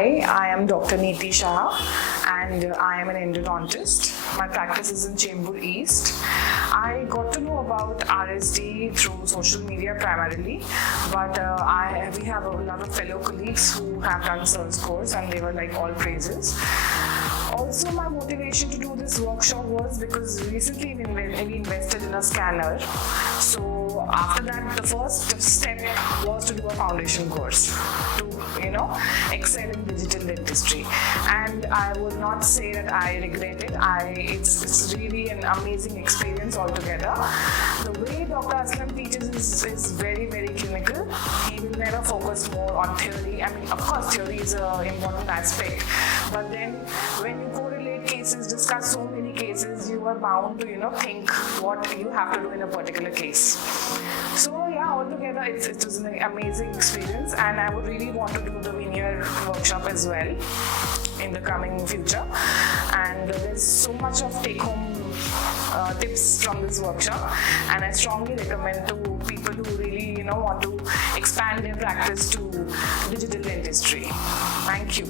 Hi, I am Dr. Niti Shah and I am an endodontist. My practice is in Chembur East. I got to know about RSD through social media primarily, but we have a lot of fellow colleagues who have done sales course and they were like all praises. Also, my motivation to do this workshop was because recently we invested in a scanner. So after that, the first step was to do a foundation course to, excel in digital dentistry. And I would not say that I regret it. It's really an amazing experience altogether. The way Dr. Aslam teaches is very, very clinical. He will never focus more on theory. I mean, of course, theory is an important aspect, but then when you correlate cases, discuss so many cases, you are bound to, think what you have to do in a particular case. So yeah, altogether it was an amazing experience, and I would really want to do the veneer workshop as well in the coming future. And there's so much of take-home tips from this workshop, and I strongly recommend to people who really want to expand their practice to digital dentistry. Thank you.